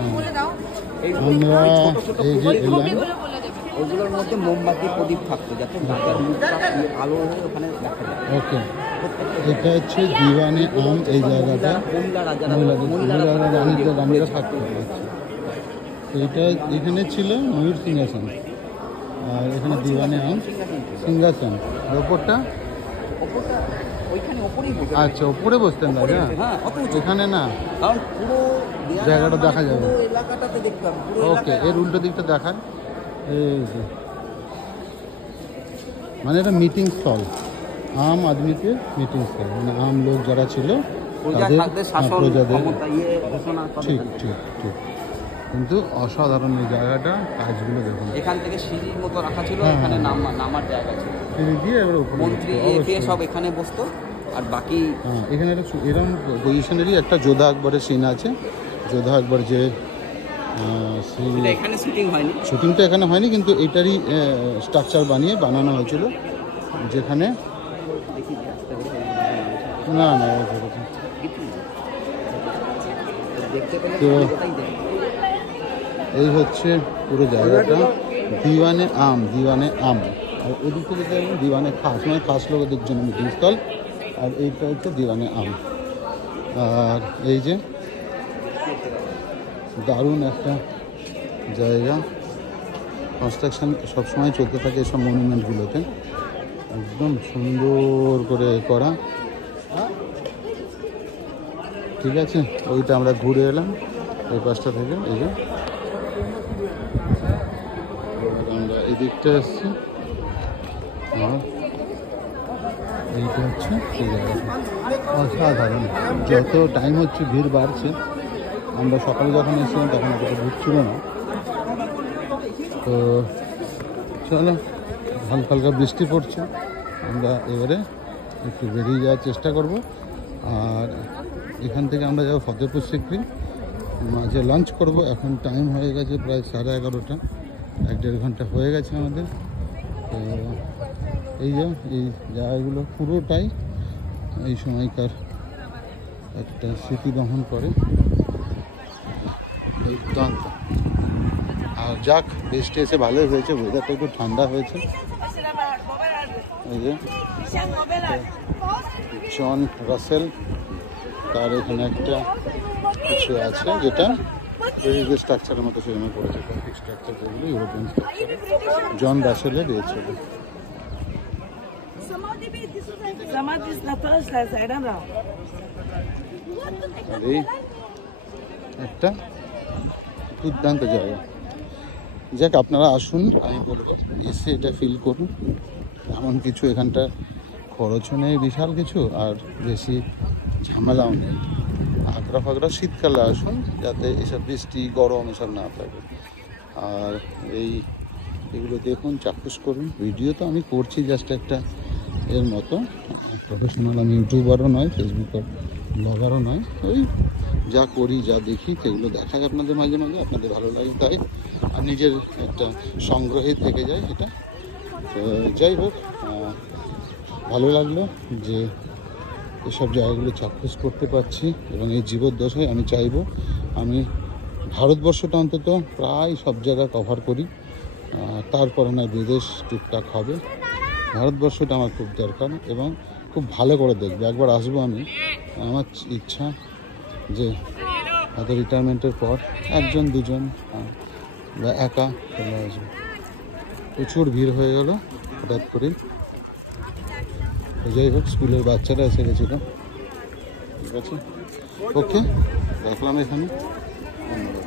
আমরা এই যে এলাম, ওগুলোর মধ্যে মোমবাতি প্রদীপ থাকতো যাতে গাছের মুখটা আলো হয়ে ওখানে দেখা যায়। ওকে, এটা হচ্ছে দিওয়ানে আম। এই জায়গাটা রানীরা থাকতো। এটা এখানে ছিল ময়ূর সিংহাসন, আর এখানে দিওয়ানে আম সিংহাসন। ওপরটা আচ্ছা, ওপরে বসতেন রাজা, এখানে না, জায়গাটা দেখা যাবে। ওকে, এর উল্টো দিকটা দেখান। মানে এটা মিটিং স্থল, আম আদমিতে মিটিং স্থল, মানে আম লোক যারা ছিল তাদের প্রজাদের। ঠিক ঠিক ঠিক, কিন্তু অসাধারণ এই জায়গাটা, কাজগুলো দেখুন। এখান থেকে সিঁড়ির মতো রাখা ছিল, এখানে নামার জায়গা ছিল, সিঁড়ি দিয়ে এবার উপরে মন্ত্রী সব এখানে বসতো। আর বাকি এখানে একটা এরকম পজিশনেরই একটা যোধা আকবরের সিন আছে। যোধা আকবর যে এখানে শুটিং হয়নি, শুটিংটা এখানে হয়নি, কিন্তু এটারই স্ট্রাকচার বানানো হয়েছিল, যেখানে না না তো এই হচ্ছে পুরো জায়গাটা দিওয়ানে আম। দিওয়ানে আম, আর ওদিক থেকে দেখবেন দিওয়ানে খাস, মানে খাস লোকদের জন্য মিটিং স্থল। আর এইটা হচ্ছে দিওয়ানে আম। আর এই যে দারুণ একটা জায়গা, কনস্ট্রাকশন সবসময় চলতে থাকে এসব মনুমেন্টগুলোতে, একদম সুন্দর করে করা। ঠিক আছে, ওইটা আমরা ঘুরে এলাম এই পাশটা থেকে। এই যে আমরা এই দিকটা এসছি, এইটা হচ্ছে এই জায়গাটা অসাধারণ। যত টাইম হচ্ছে ভিড় বাড়ছে। আমরা সকালে যখন এসেছিলাম তখন এতটা ভিড় ছিল না। তো চলো, হালকা হালকা বৃষ্টি পড়ছে, আমরা এবারে একটু বেরিয়ে যাওয়ার চেষ্টা করব। আর এখান থেকে আমরা যাবো ফতেহপুর সিক্রি, মাঝে লাঞ্চ করব। এখন টাইম হয়ে গেছে প্রায় 11:30, 1-1.5 ঘন্টা হয়ে গেছে আমাদের। তো এই যে এই জায়গাগুলো পুরোটাই এই সময়কার একটা স্মৃতি বহন করে। দুর্দান্ত। আর যাক, বৃষ্টি এসে ভালোই হয়েছে, ওয়েদারটা একটু ঠান্ডা হয়েছে। এই যে জন রাসেল, তার এখানে একটা কিছু আছে যেটা স্ট্রাকচারের মতো সেখানে করেছে, স্ট্রাকচার যেগুলো ইউরোপিয়ান স্ট্রাকচার জন রাসেলের দিয়েছিল। এই একটা দুর্দান্ত জায়গা। যাক, আপনারা আসুন, আমি বলবো এসে এটা ফিল করুন। এমন কিছু এখানটা খরচও নেই বিশাল কিছু, আর বেশি ঝামেলাও নেই। আগ্রা ফাগরা শীতকালে আসুন, যাতে এসব বৃষ্টি গরম এসব না থাকে। আর এগুলো দেখুন, চাক্ষুষ করুন। ভিডিও তো আমি করছি জাস্ট একটা এর মতো, প্রফেশনাল আমি ইউটিউবারও নয়, ফেসবুকার ব্লগারও নয়। ওই যা করি যা দেখি সেগুলো দেখাই আপনাদের মাঝে মাঝে, আপনাদের ভালো লাগে তাই, আর নিজের একটা সংগ্রহে থেকে যায় এটা। তো যাই হোক, ভালো লাগলো যে এসব জায়গাগুলো চাক্ষুষ করতে পারছি। এবং এই জীবদ্দশায় আমি চাইবো আমি ভারতবর্ষটা অন্তত প্রায় সব জায়গা কভার করি, তারপরে না বিদেশ টুকটাক হবে। ভারতবর্ষটা আমার খুব দরকার এবং খুব ভালো করে দেখবো। একবার আসবো আমি, আমার ইচ্ছা যে হয়তো রিটায়ারমেন্টের পর 1-2 বা একা চলে আসবো। প্রচুর ভিড় হয়ে গেল হঠাৎ করে। যাই হোক, স্কুলের বাচ্চারা এসে গেছিলো। ঠিক আছে, ওকে, দেখলাম এখানে। ধন্যবাদ।